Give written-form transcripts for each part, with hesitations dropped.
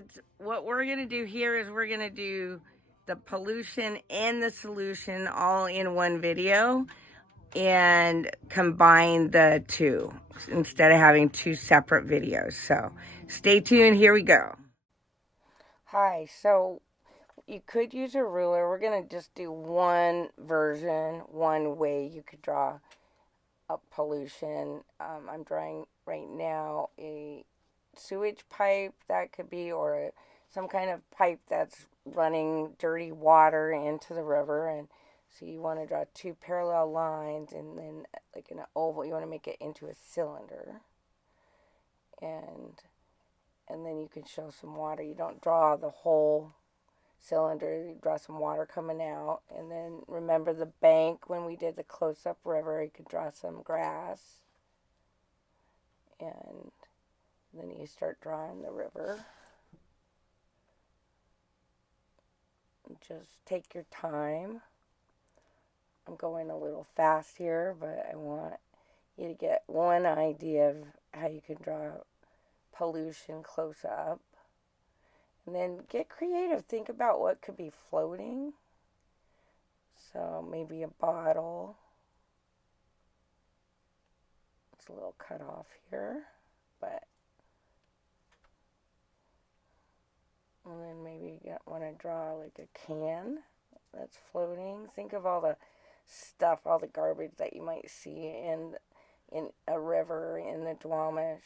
kids, what we're going to do here is we're going to do the pollution and the solution all in one video and combine the two instead of having two separate videos. So stay tuned. Here we go. Hi. So you could use a ruler. We're going to just do one version, one way you could draw up pollution. I'm drawing right now a sewage pipe, that could be, or some kind of pipe that's running dirty water into the river. And so you want to draw two parallel lines, and then like in an oval you want to make it into a cylinder, and then you can show some water. You don't draw the whole cylinder, you draw some water coming out. And then remember the bank, when we did the close-up river, you could draw some grass, and then you start drawing the river. Just take your time. I'm going a little fast here, but I want you to get one idea of how you can draw pollution close up. And then get creative. Think about what could be floating. So maybe a bottle. It's a little cut off here, but and then maybe you want to draw like a can that's floating. Think of all the stuff, all the garbage that you might see in a river, in the duwamish.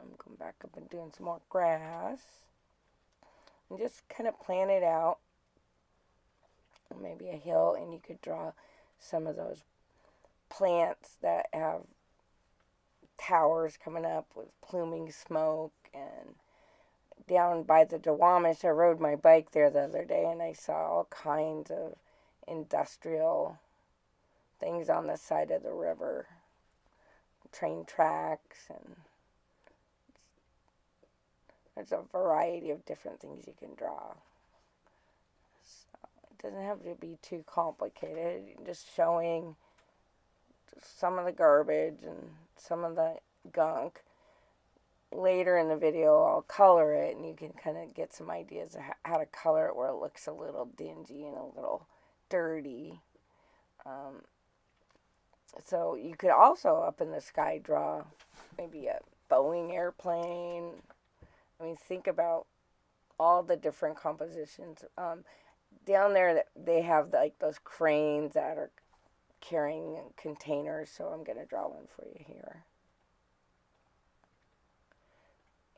I'm going back up and doing some more grass. And just kind of plan it out. Maybe a hill, and you could draw some of those plants that have towers coming up with pluming smoke. And down by the duwamish, I rode my bike there the other day, and I saw all kinds of industrial things on the side of the river. Train tracks, and there's a variety of different things you can draw. So it doesn't have to be too complicated. Just showing some of the garbage and some of the gunk. Later in the video, I'll color it, and you can kind of get some ideas of how to color it where it looks a little dingy and a little dirty. So you could also, up in the sky, draw maybe a Boeing airplane. I mean, think about all the different compositions. Down there, they have like those cranes that are carrying containers, so I'm going to draw one for you here.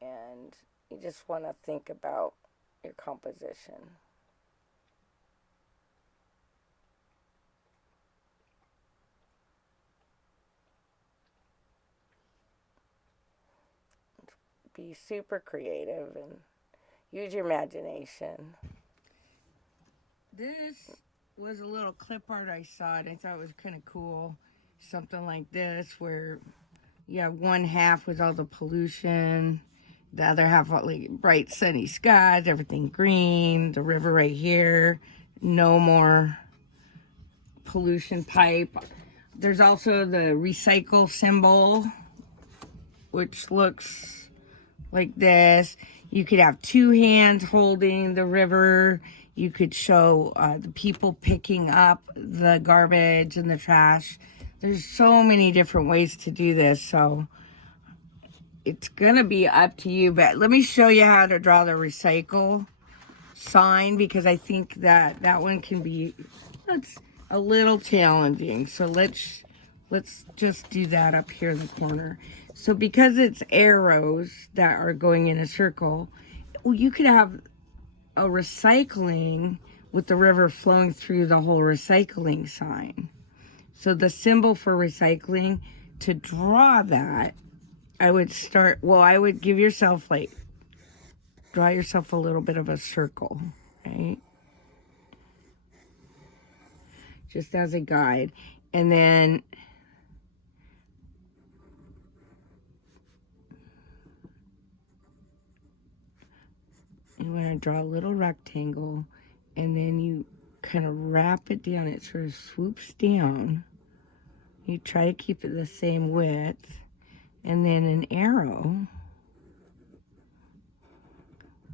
And you just want to think about your composition. Be super creative and use your imagination. This was a little clip art I saw, and I thought it was kind of cool. Something like this, where you have one half with all the pollution, the other half like bright sunny skies, everything green, the river right here, no more pollution pipe. There's also the recycle symbol, which looks like this. You could have two hands holding the river. You could show the people picking up the garbage and the trash. There's so many different ways to do this, so it's gonna be up to you. But let me show you how to draw the recycle sign, because I think that one can be, it's a little challenging. So let's just do that up here in the corner. So because it's arrows that are going in a circle, you could have a recycling with the river flowing through the whole recycling sign. So the symbol for recycling, to draw that, I would give yourself draw yourself a little bit of a circle, right? Just as a guide. And then you want to draw a little rectangle, and then you kind of wrap it down. It sort of swoops down. You try to keep it the same width, and then an arrow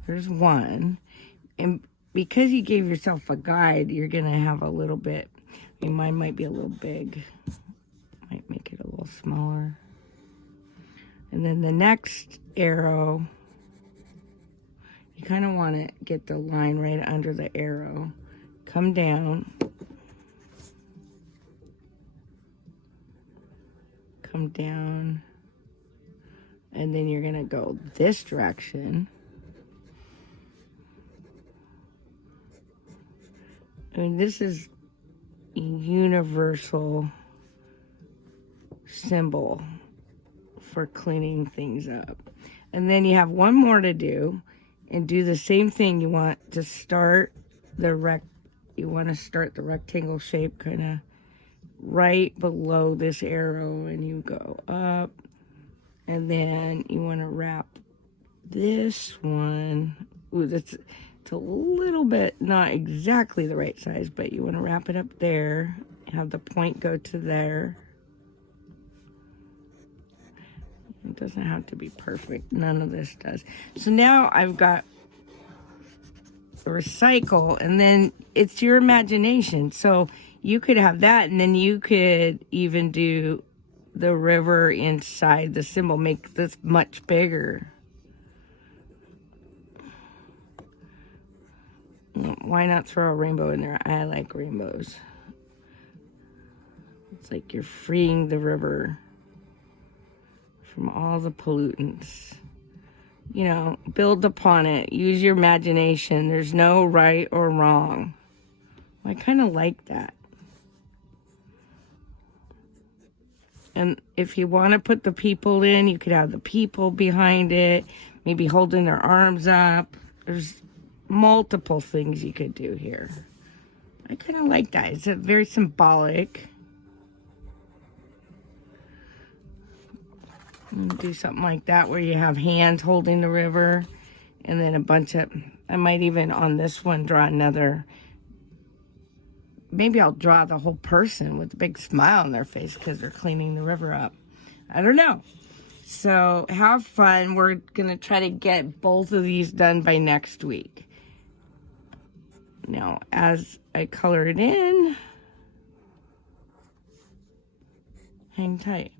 There's one. And because you gave yourself a guide, you're going to have a little bit, I mean, mine might be a little big. Might make it a little smaller. And then the next arrow, you kind of want to get the line right under the arrow. Come down. Come down. And then you're going to go this direction. I mean, this is a universal symbol for cleaning things up. And then you have one more to do, and do the same thing. You want to start the rectangle shape kind of right below this arrow, and you go up, and then you want to wrap this one. Ooh, it's a little bit not exactly the right size, but you want to wrap it up there, have the point go to there. It doesn't have to be perfect. None of this does. So now I've got recycle, and then it's your imagination. So you could have that, and then you could even do the river inside the symbol, make this much bigger. Why not throw a rainbow in there? I like rainbows. It's like you're freeing the river from all the pollutants. You know, build upon it. Use your imagination. There's no right or wrong. I kind of like that. And if you want to put the people in, you could have the people behind it, maybe holding their arms up. There's multiple things you could do here. I kind of like that. It's very symbolic. Do something like that where you have hands holding the river, and then a bunch of, I might even on this one draw another, maybe I'll draw the whole person with a big smile on their face because they're cleaning the river up. I don't know. So have fun. We're going to try to get both of these done by next week. Now, as I color it in, hang tight.